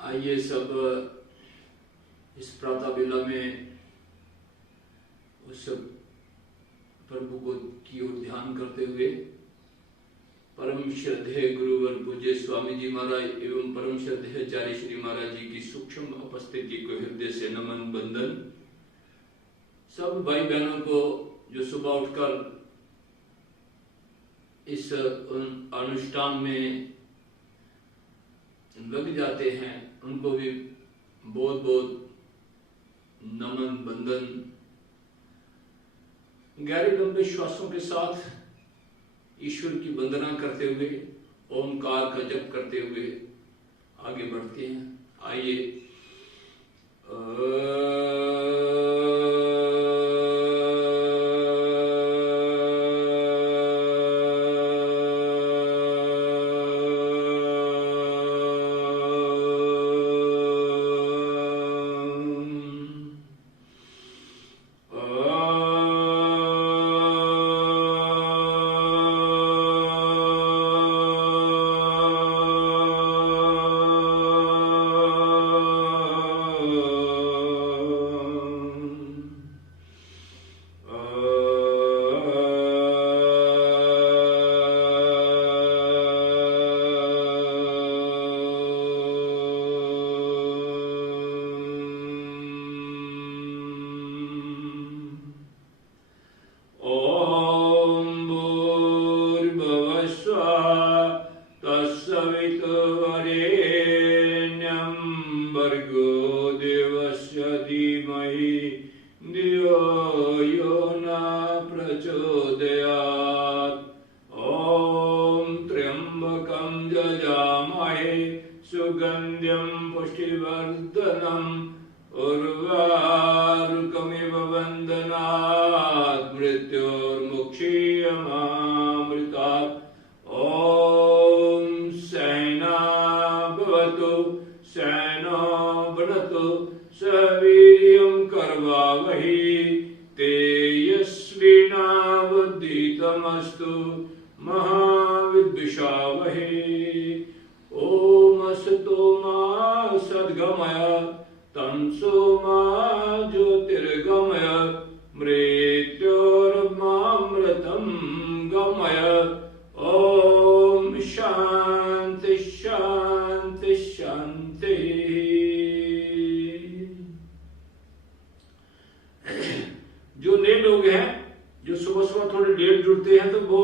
आइए सब इस प्रातः वेला में उस प्रभु को की ओर ध्यान करते हुए परम श्रद्धेय गुरुवर पूज्य स्वामी जी महाराज एवं परम श्रद्धेय आचार्य श्री महाराज जी की सूक्ष्म उपस्थिति को हृदय से नमन बंदन। सब भाई बहनों को जो सुबह उठकर इस अनुष्ठान में लग जाते हैं उनको भी बहुत बहुत नमन बंदन। गहरे लंबे श्वासों के साथ ईश्वर की वंदना करते हुए ओंकार का जप करते हुए आगे बढ़ते हैं। आइए सुगंध्यम पुष्टिवर्धनम उर्वारुकमिव वंदनात् मृत्योर्मुक्षीयमामृतात्। ओम सहना भवतु सहनो भुनक्तु सवीर्यं कर्वावहै तेजस्विनावधीतमस्तु महाविद्विषावहै। ओम असतो मा सद्गमय तमसो मा ज्योतिर्गमय मृत्योर्मामृतं गमय। ओम शांति शांति शांति। जो नए लोग हैं जो सुबह सुबह थोड़े लेट जुड़ते हैं तो वो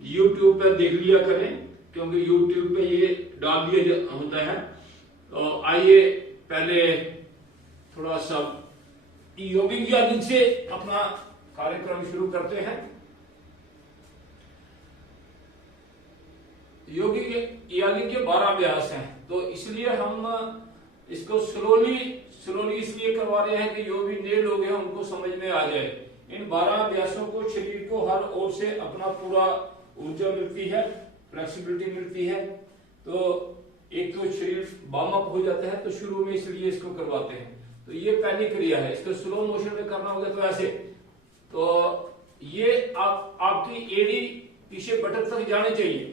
YouTube पे देख लिया करें क्योंकि YouTube पे ये डाल दिया होता है। तो आइए पहले थोड़ा सा योगिक यादिक से अपना कार्यक्रम शुरू करते हैं। योगिक यादिक के 12 अभ्यास हैं तो इसलिए हम इसको स्लोली इसलिए करवा रहे हैं कि जो भी नए लोग हैं उनको समझ में आ जाए। इन 12 अभ्यासों को शरीर को हर ओर से अपना पूरा ऊर्जा मिलती है, फ्लेक्सिबिलिटी मिलती है। तो एक तो शरीर वार्म अप हो जाता है तो शुरू में इसलिए इसको करवाते हैं। तो ये पहली क्रिया है। इसको स्लो मोशन में करना होगा तो ऐसे। तो ये आपकी एड़ी पीछे बटन तक जाने चाहिए,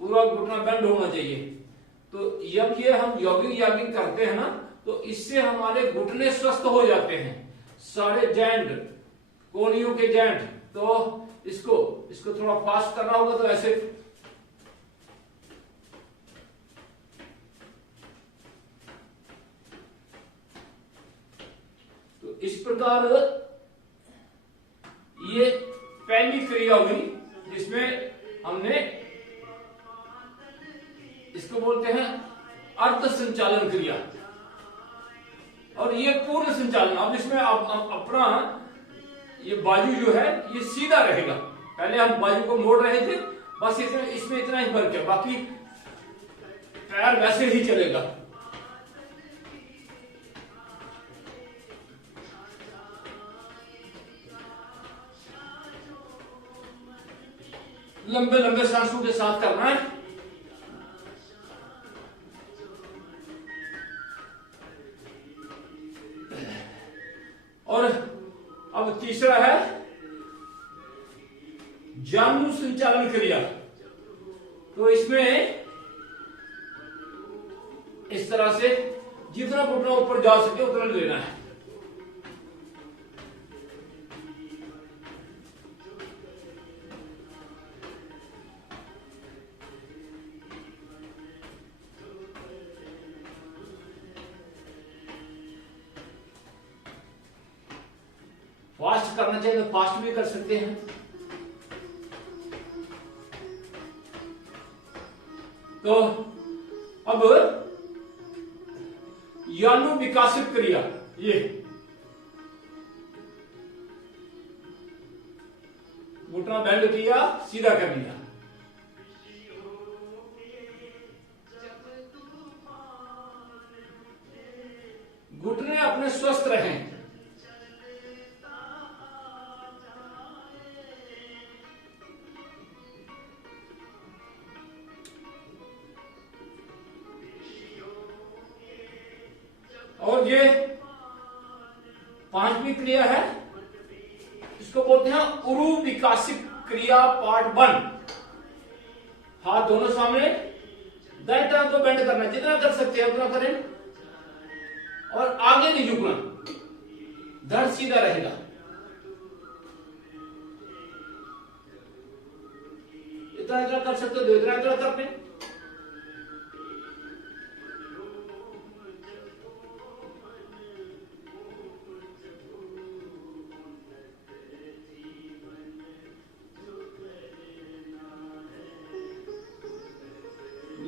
पूरा घुटना बेंड होना चाहिए। तो जब ये हम यॉगिंग करते हैं ना तो इससे हमारे घुटने स्वस्थ हो जाते हैं, सारे जॉइंट, कोहनियों के जॉइंट। तो इसको थोड़ा फास्ट करना होगा तो ऐसे। तो इस प्रकार ये पहली क्रिया हुई जिसमें हमने इसको बोलते हैं अर्ध संचालन क्रिया और ये पूर्ण संचालन। अब इसमें अपना ये बाजू जो है ये सीधा रहेगा। पहले हम बाजू को मोड़ रहे थे बस इसमें इतना ही फर्क है, बाकी पैर वैसे ही चलेगा। लंबे लंबे सांसों के साथ करना है। और अब तीसरा है जानु संचालन क्रिया। तो इसमें इस तरह से जितना घुटना ऊपर जा सके उतना लेना है। फास्ट करना चाहिए तो फास्ट भी कर सकते हैं। तो अब यानु विकासित क्रिया, ये घुटना बेंड किया, सीधा कर दिया। घुटने अपने स्वस्थ रहें। और ये पांचवी क्रिया है, इसको बोलते हैं उरु विकासित क्रिया पार्ट 1। हाथ दोनों सामने, दाएं टांग को बेंड करना, जितना कर सकते हैं उतना करें और आगे नहीं झुकना, धड़ सीधा रहेगा। इतना इतना कर सकते हो, इतना इतना कर लें।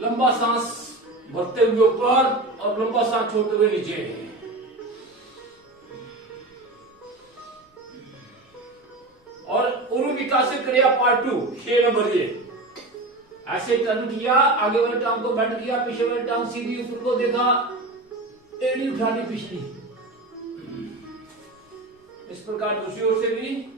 लंबा सांस भरते हुए ऊपर और लंबा सांस छोड़ते हुए नीचे। और उरु विकासित क्रिया पार्ट 2, 6 नंबर ये। ऐसे टर्न किया, आगे वाले टांग को बेंड किया, पीछे वाले टांग सीधी ऊपर को देखा, एड़ी उठानी पिछली। इस प्रकार दूसरी ओर से भी।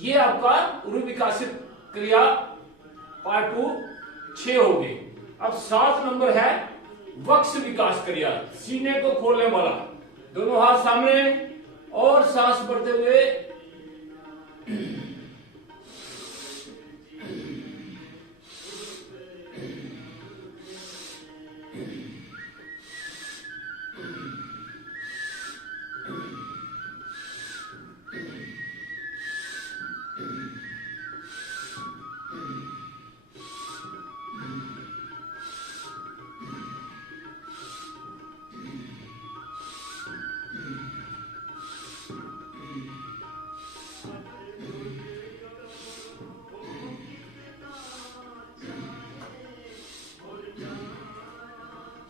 ये आपका उरु विकासित क्रिया पार्ट 2 6 हो गए। अब 7 नंबर है वक्ष विकास क्रिया, सीने को खोलने वाला। दोनों हाथ सामने और सांस भरते हुए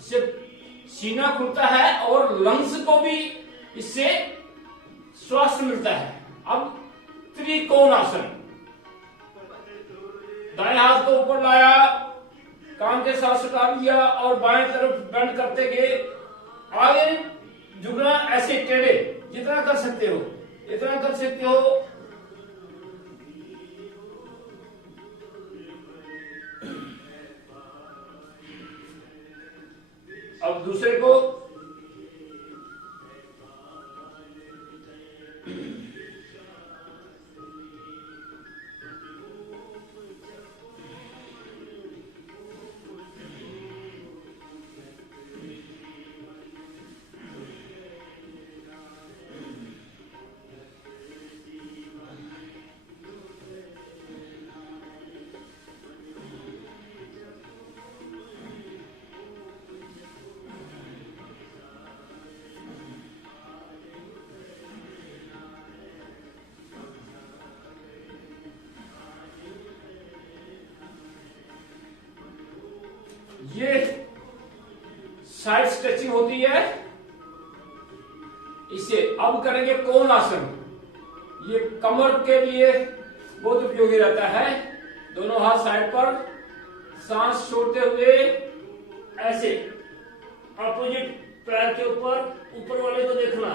इससे सीना खुलता है और लंग्स को भी इससे स्वास्थ्य मिलता है। अब त्रिकोण आसन, दाएं हाथ को ऊपर लाया, कान के साथ सटा लिया और बाएं तरफ बेंड करते गए, आगे झुकना, ऐसे टेढ़े जितना कर सकते हो इतना कर सकते हो। अब दूसरे को ये साइड स्ट्रेचिंग होती है इसे। अब करेंगे कोण आसन। ये कमर के लिए बहुत उपयोगी रहता है। दोनों हाथ साइड पर, सांस छोड़ते हुए ऐसे अपोजिट पैर के ऊपर वाले को देखना,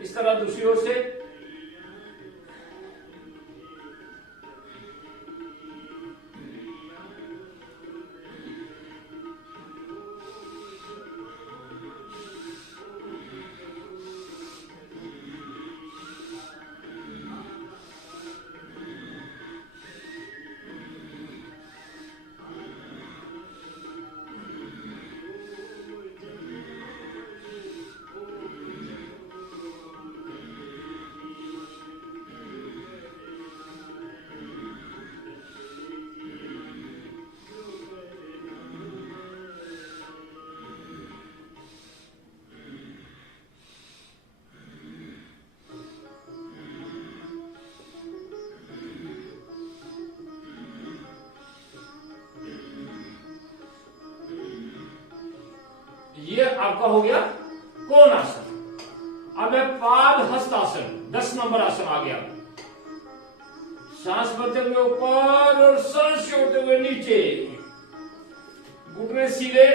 इस तरह दूसरी ओर से। ये आपका हो गया कोण आसन। अब है पाद हस्तासन, 10 नंबर आसन आ गया। सांस भरते हुए ऊपर और सांस छोड़ते हुए नीचे, घुटने सीधे।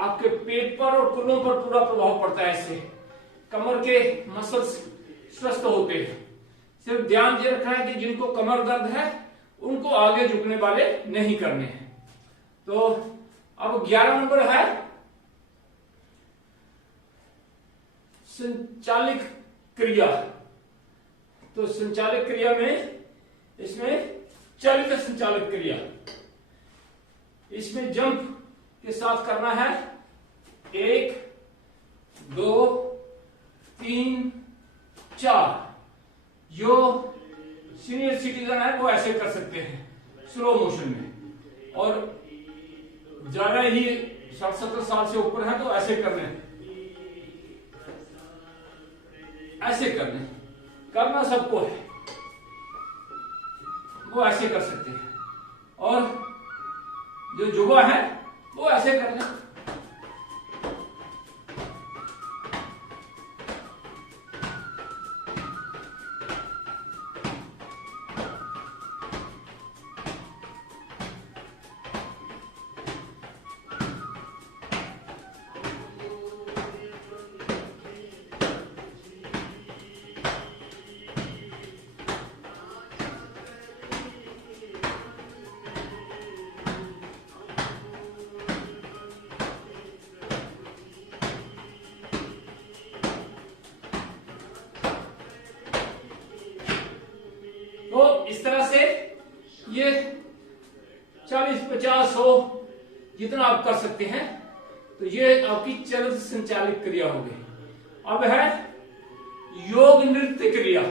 आपके पेट पर और कूल्हों पर पूरा प्रभाव पड़ता है इससे। कमर के मसल्स स्वस्थ होते हैं। सिर्फ ध्यान ये रखना है कि जिनको कमर दर्द है उनको आगे झुकने वाले नहीं करने हैं। तो अब 11 नंबर है संचालिक क्रिया। तो संचालिक क्रिया में इसमें चलित संचालित क्रिया, इसमें जंप के साथ करना है। 1 2 3 4। जो सीनियर सिटीजन है वो ऐसे कर सकते हैं स्लो मोशन में, और ज्यादा ही 60-70 साल से ऊपर है तो ऐसे करने, ऐसे करना सबको है, वो ऐसे कर सकते हैं। और जो युवा है वो ऐसे कर लें। तो इस तरह से ये 40-50-100 जितना आप कर सकते हैं। तो ये आपकी चलित संचालित क्रिया हो गई। अब है योग नृत्य क्रिया,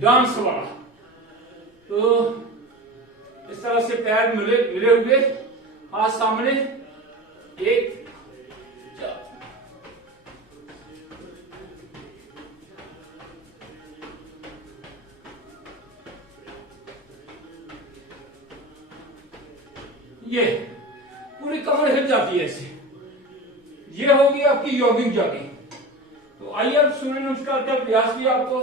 डांस वाला। तो इस तरह से पैर मिले हुए, हाथ सामने, 1 ये पूरी कमर हिल जाती है ऐसे। ये होगी आपकी यौगिक जॉगिंग। तो आइए अब सूर्य नमस्कार का अभ्यास भी आपको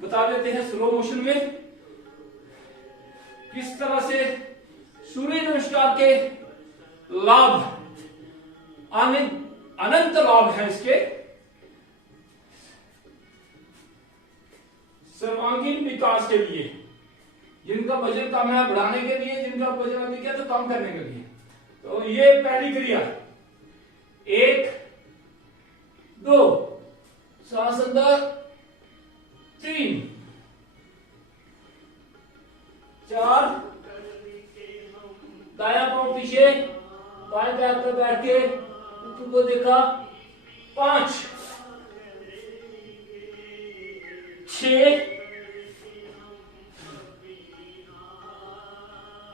बता देते हैं स्लो मोशन में, किस तरह से सूर्य नमस्कार के लाभ, अनंत लाभ है इसके। सर्वांगीण विकास के लिए, जिनका वजन कम है बढ़ाने के लिए, जिनका वजन अधिक है तो कम करने के लिए। तो ये पहली क्रिया, 1 2 सांस अंदर, 3 4, दायां पांव पीछे, बाएं पैर पर बैठ के ऊपर को देखा, 5 6,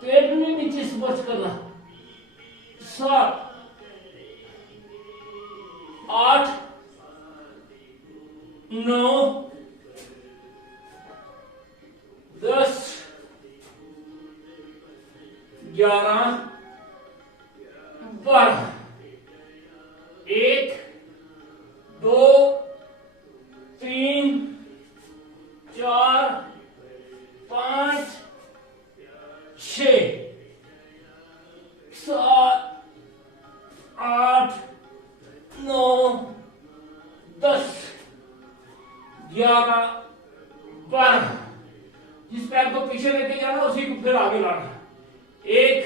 पेट में नीचे स्पर्श करना, 7, 8, 9, 10, 11, 12, 1, 2, 3, 4, 5, 6, 7, 8, 9, 10, 11, 12। जिस पैर को पीछे लेके जाना उसी को फिर आगे लाना। 1,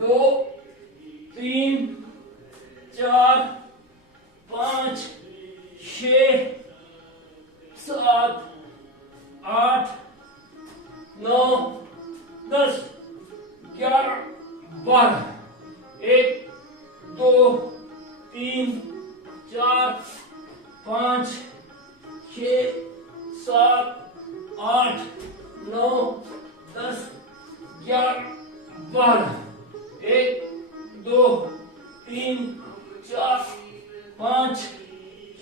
2, 3, 4, 5, 6, 7, 8, 9, 10, 11, 12। 1, 2, 3, 4, 5, 6, 7, 8, 9, 10, 11, 12। 1, 2, 3, 4, 5,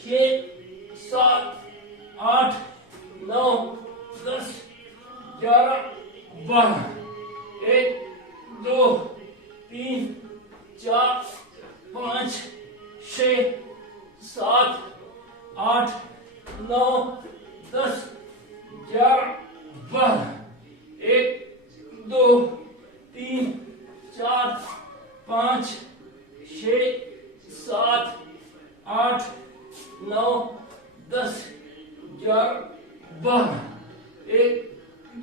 6, 7, 8, 9, 10, 11, 12। 1, 2, 3, 4, 5, 6, 7, 8, 9, 10, 11, 12। 1, 2, 3, 4, 5, 6, 7, 8, 9, 10, 11, 12। 1,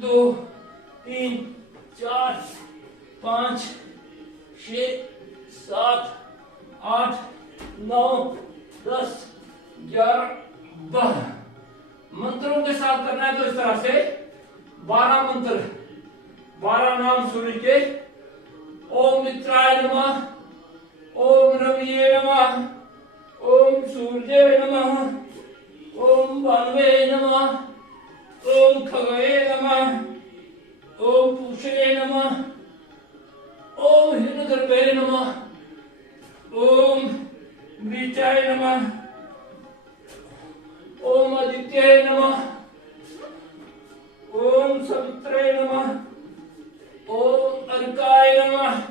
2, 3, 4, 5, 6, 7, 8, 9, 10, 11, 12। मंत्रों के साथ करना है तो इस तरह से 12 मंत्र, 12 नाम सूर्य के। ओम मित्राय नमः, ओम रविये नमः, ओम सूर्ये नमः, ओम भानुवे नमः, ओम खगवे नमः, ओम पूषे नमः, ओम हिरण्यगर्भे नमः, ओम बीजाय नमः, ओम आदित्याय नमः, ओम सवित्रे नमः, ओम अर्काय नमः,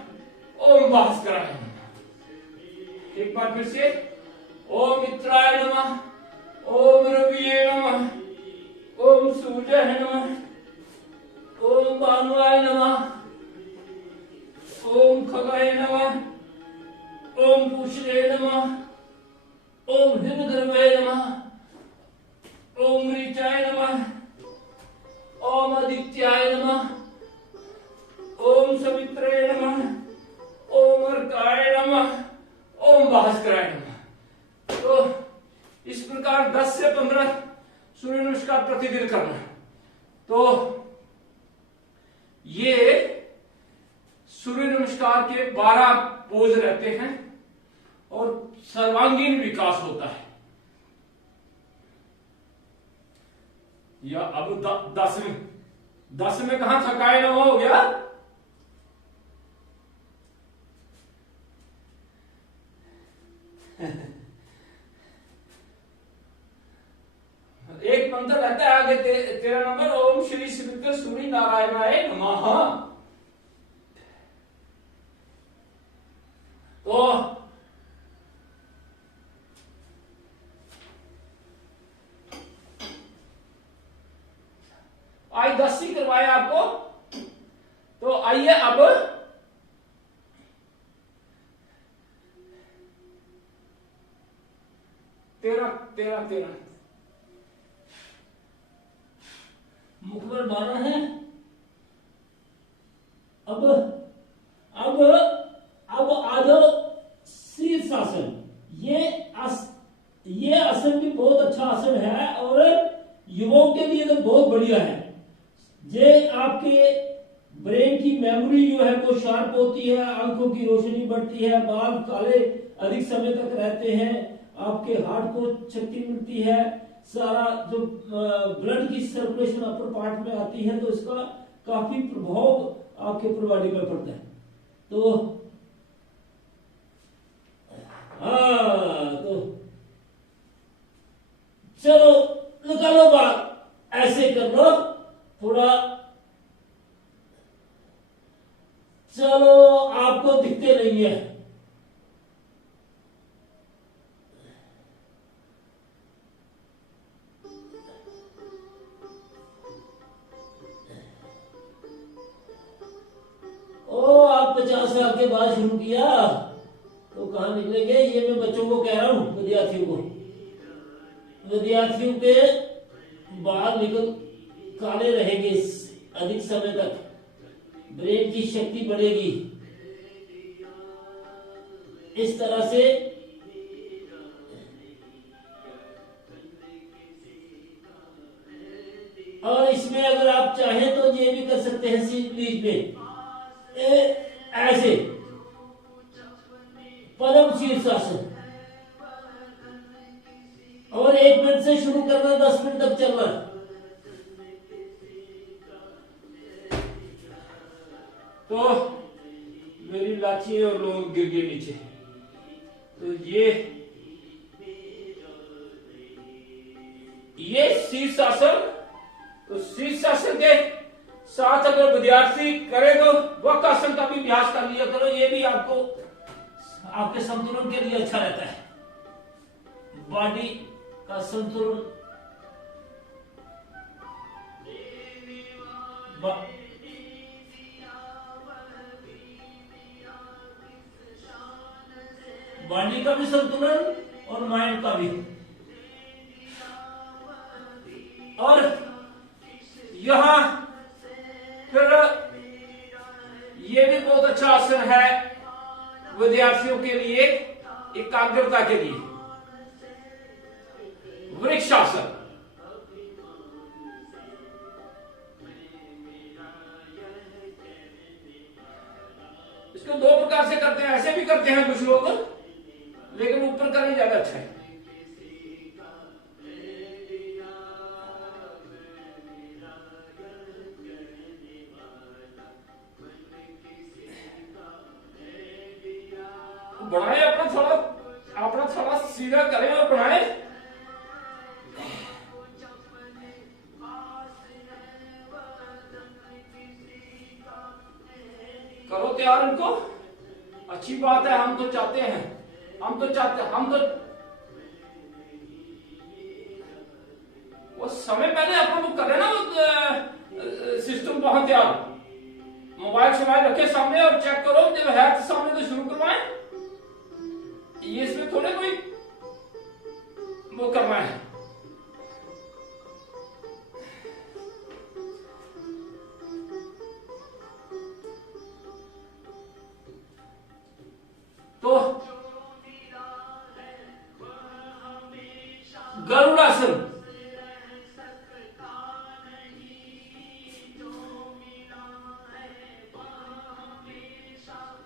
ओम भास्कराय नमः। एक बार फिर से, ओम मित्राय नमः, ओम रविये नमः, ओम सूर्याय नमः, ओम भानुवाय नमः, ओम खगाय नमः, ओम पूषणे नमः, ओम हिरण्यगर्भे नमः, ओम ऋचाय नमः, ओम आदित्याय नमः, ओम सवित्रे नमः, ओम अर्काय नमः, ओम भास्कराय नमः। तो इस प्रकार 10 से 15 सूर्य नमस्कार प्रतिदिन करना। तो ये सूर्य नमस्कार के 12 पोज रहते हैं और सर्वांगीण विकास होता है। या अब 10 में कहां थकाए न हो गया। एक मंत्र रहता है आगे 13 नंबर, ओम श्री श्री सूर्य नारायणाय नमः। तो आई 10 ही करवाया आपको। तो आइए अब तेरह मुख पर 12 है। अब आ जाओ शीर्षासन। ये आसन भी बहुत अच्छा आसन है और युवाओं के लिए तो बहुत बढ़िया है। ये आपके ब्रेन की मेमोरी जो है वो शार्प होती है, आंखों की रोशनी बढ़ती है, बाल काले अधिक समय तक रहते हैं, आपके हार्ट को शक्ति मिलती है, सारा जो ब्लड की सर्कुलेशन अपर पार्ट में आती है, तो इसका काफी प्रभाव आपके ऊपर बॉडी में पड़ता है। तो हाँ, तो चलो निकालो बाहर, ऐसे कर लो थोड़ा। चलो आपको दिखते नहीं है, ओ आप 50 साल के बाद शुरू किया तो कहां निकलेंगे। ये मैं बच्चों को कह रहा हूं, विद्यार्थियों के बाल निकल काले रहेंगे अधिक समय तक, ब्रेन की शक्ति बढ़ेगी इस तरह से। और इसमें अगर आप चाहें तो ये भी कर सकते हैं सीरीज में ऐसे परम शीर्षासन, और 1 मिनट से शुरू करना, 10 मिनट तक चलना। तो मेरी लाठी और लोग गिर गए नीचे। तो ये शीर्षासन, तो शीर्षासन के साथ अगर विद्यार्थी करे तो वक्रासन का भी अभ्यास कर लिया करो। ये भी आपको आपके संतुलन के लिए अच्छा रहता है, बॉडी का संतुलन। बॉडी का भी संतुलन और माइंड का भी। और यहां फिर ये भी बहुत अच्छा आसन है विद्यार्थियों के लिए, एकाग्रता के लिए, वृक्षासन। इसको 2 प्रकार से करते हैं, ऐसे भी करते हैं कुछ लोग, लेकिन ऊपर करना ज्यादा अच्छा है। बढ़ाए अपना थोड़ा सीधा करें और बढ़ाए। करो तैयार इनको। अच्छी बात है, हम तो वो समय पहले अपन लोग कर रहे ना, वो सिस्टम बहुत तैयार। मोबाइल रखे सामने और चेक करो, जब है तो सामने तो शुरू करवाएं। ये इसमें थोड़े कोई वो करना है। तो गरुड़ासन,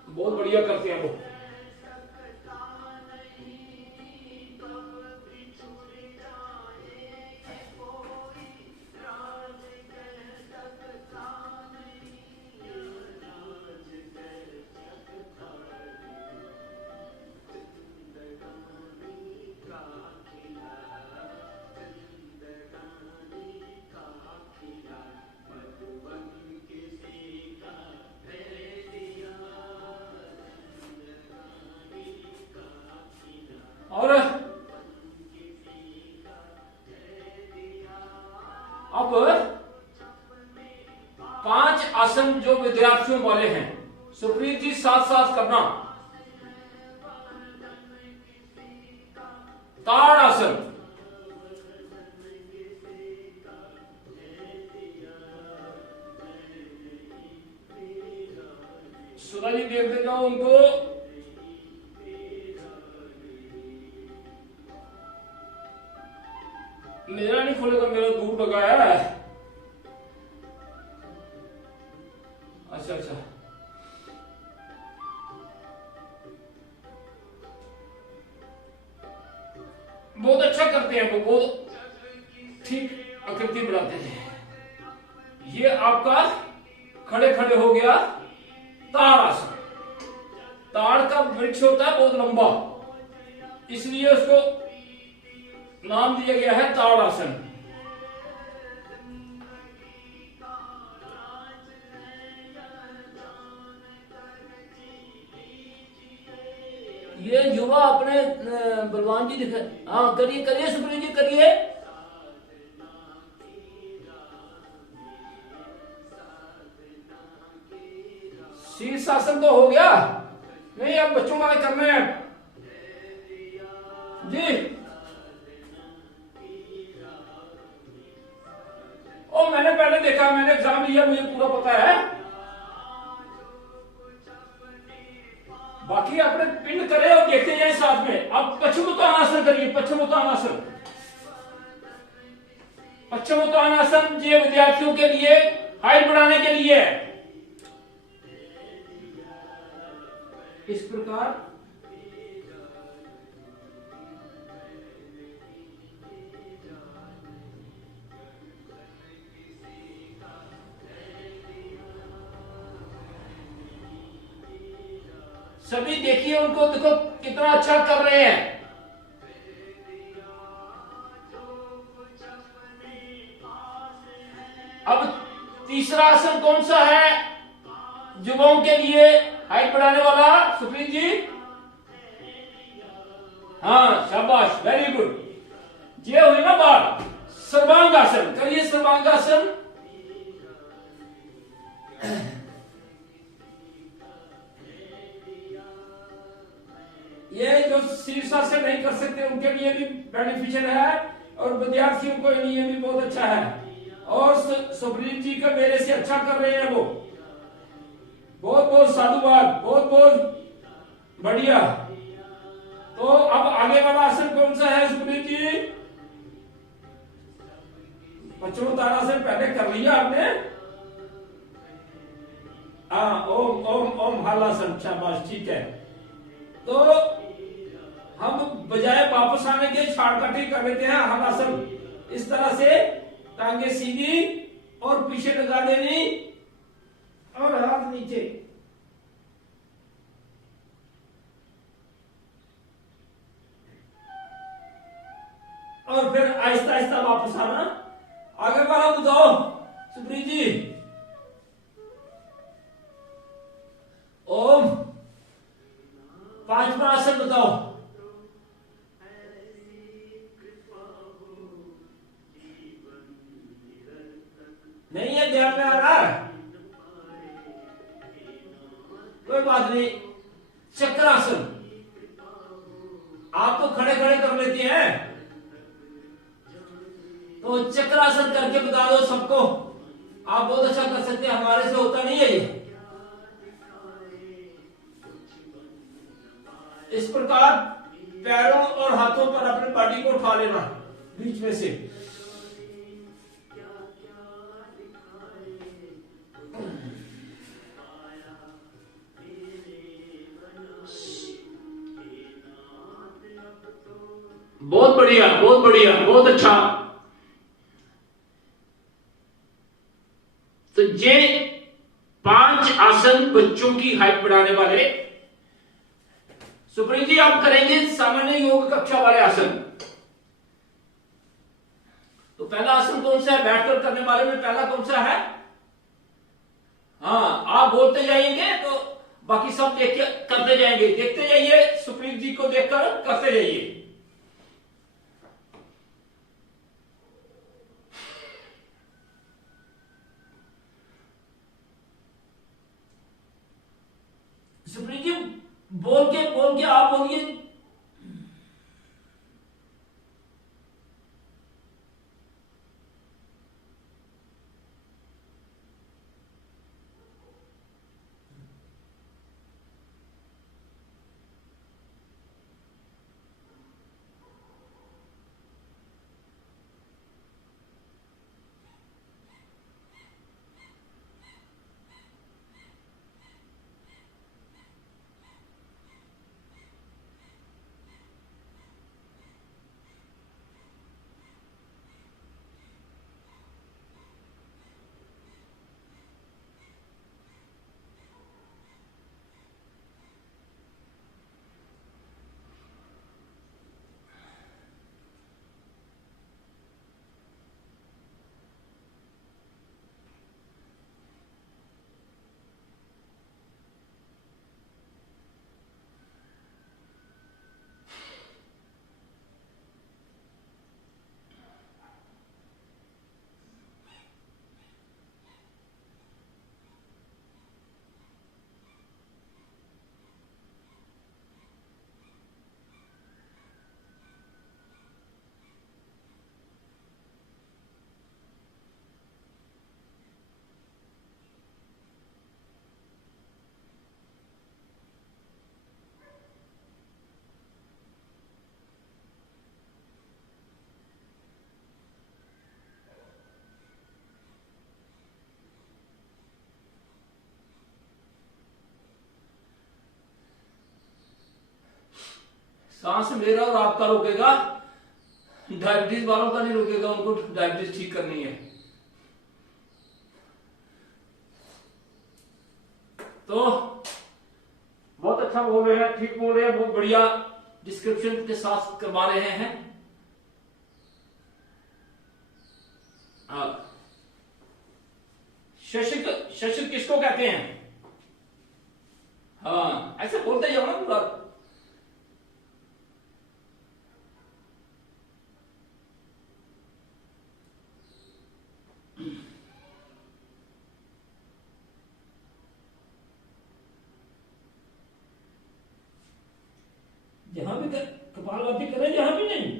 बहुत बढ़िया करते हैं वो। और अब 5 आसन जो विद्यार्थियों वाले हैं, सुप्रीत जी साथ साथ करना। ताड़ आसन, सुधा जी देखते जाओ उनको। मेरा नहीं खोलेगा, मेरा दूर लगाया है। अच्छा बहुत अच्छा करते हैं, वो बहुत ठीक आकृति बनाते हैं। ये आपका खड़े खड़े हो गया ताड़ आसन। ताड़ का वृक्ष होता है बहुत लंबा, इसलिए उसको नाम दिया गया है ताड़ आसन। ये युवा अपने बलवान जी दिखे। हाँ करिए करिए सुप्रीत जी करिए। शीर्षासन तो हो गया, नहीं अब बच्चों वाले करने हैं जी। ओ मैंने पहले देखा, मैंने एग्जाम लिया, मुझे पूरा पता है। बाकी अपने पिंड करे और देखते जाए साथ में। अब पश्चिमोत्तानासन करिए, पश्चिमोत्तानासन। पश्चिमोत्तानासन ये विद्यार्थियों के लिए हाइट बढ़ाने के लिए है। इस प्रकार सभी देखिए उनको, देखो कितना अच्छा कर रहे हैं। अब तीसरा आसन कौन सा है युवाओं के लिए हाइट बढ़ाने वाला, सुप्रीत जी? हाँ शाबाश, वेरी गुड। ये हुई ना बात, सर्वांगासन करिए, सर्वांगासन। ये जो शीर्षासन नहीं कर सकते उनके लिए भी बेनिफिशियल है, और विद्यार्थियों को लिए भी बहुत अच्छा है। और सुप्रीत जी का मेरे से अच्छा कर रहे हैं वो, बहुत बहुत साधुवाद, बहुत बहुत बढ़िया। तो अब आगे वाला आसन कौन सा है सुप्रीत जी? पश्चिमोत्तानासन पहले कर लिया आपने। हाँ ओम ओम ओम हलासन, शाबाश ठीक है। तो हम बजाय वापस आने के छाड़काठी कर लेते हैं हलासन। इस तरह से टांगे सीधी और पीछे लगा देनी और हाथ नीचे। और फिर आहिस्ता आहिस्ता वापस आना। आगे वाला बताओ सुप्रीत जी। ओम पांचवा आसन बताओ। नहीं है ध्यान में आ रहा है, कोई बात नहीं। चक्रासन आप तो खड़े खड़े कर लेती हैं, तो चक्रासन करके बता दो सबको। आप बहुत अच्छा कर सकते हैं, हमारे से होता नहीं है ये। इस प्रकार पैरों और हाथों पर अपनी बॉडी को उठा लेना बीच में से। बहुत बढ़िया, बहुत बढ़िया, बहुत अच्छा। तो ये 5 आसन बच्चों की हाइट बढ़ाने वाले। सुप्रीत जी आप करेंगे सामान्य योग कक्षा वाले आसन। तो पहला आसन कौन सा है बैठकर करने वाले में? पहला कौन सा है? हाँ आप बोलते जाएंगे तो बाकी सब देख के करते जाएंगे। देखते जाइए, सुप्रीत जी को देखकर करते जाइए। सुप्रीत जी बोल के आप बोलिए। सांस मेरा और आपका रोकेगा, डायबिटीज वालों का नहीं रोकेगा, उनको डायबिटीज ठीक करनी है। तो बहुत अच्छा बोल रहे हैं, ठीक बोल रहे हैं, बहुत बढ़िया डिस्क्रिप्शन के साथ करवा रहे हैं। शशिक, शशिक किसको कहते हैं? हाँ ऐसे बोलते जाओ ना पूरा। जहां भी कपालभाति करें, जहां भी नहीं।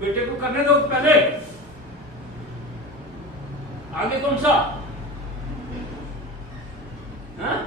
बेटे को करने दो पहले, आगे कौन सा? हाँ?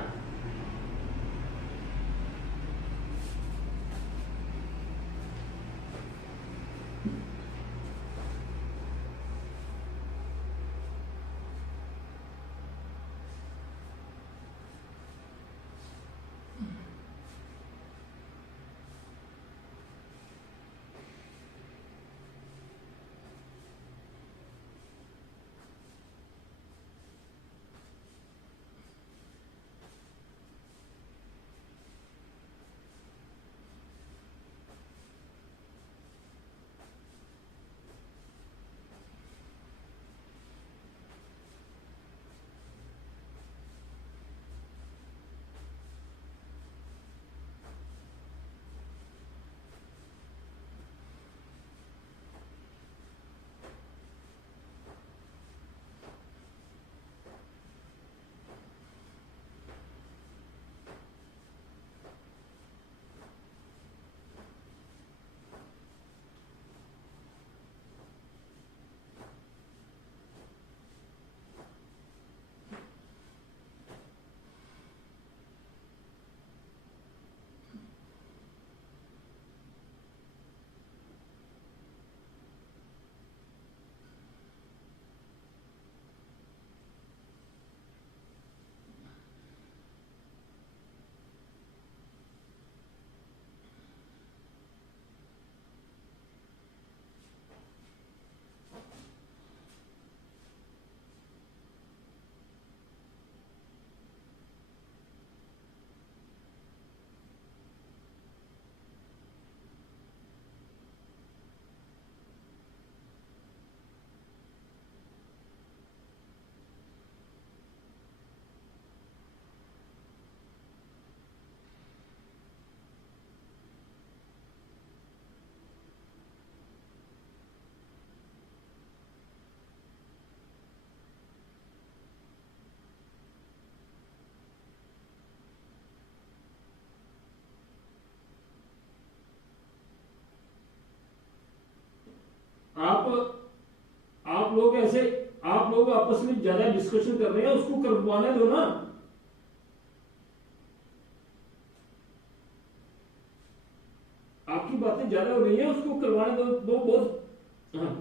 आप आप लोग ऐसे, आप लोग आपस में ज्यादा डिस्कशन कर रहे हैं, उसको करवाने दो ना। आपकी बातें ज्यादा हो रही है, उसको करवाने दो। वो बहुत, हाँ।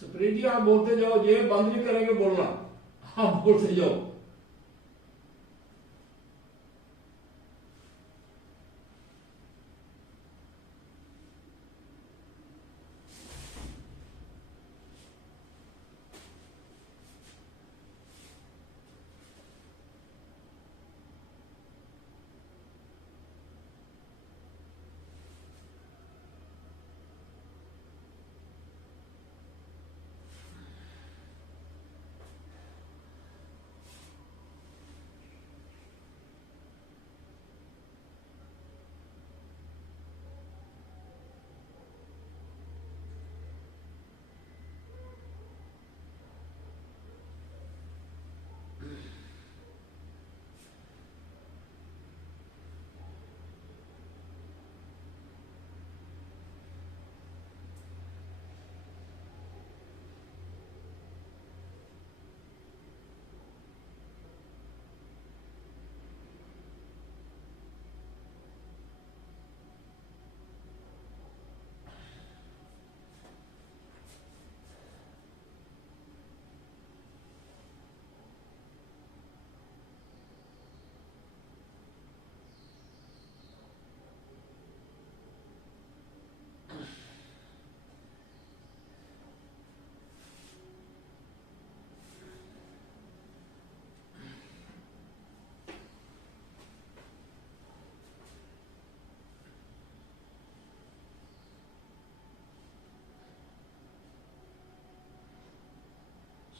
सुप्रीत जी आप बोलते जाओ, ये बंद नहीं करेंगे बोलना, आप बोलते जाओ।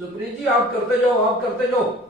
सुप्रीत जी आप करते जाओ, आप करते जाओ।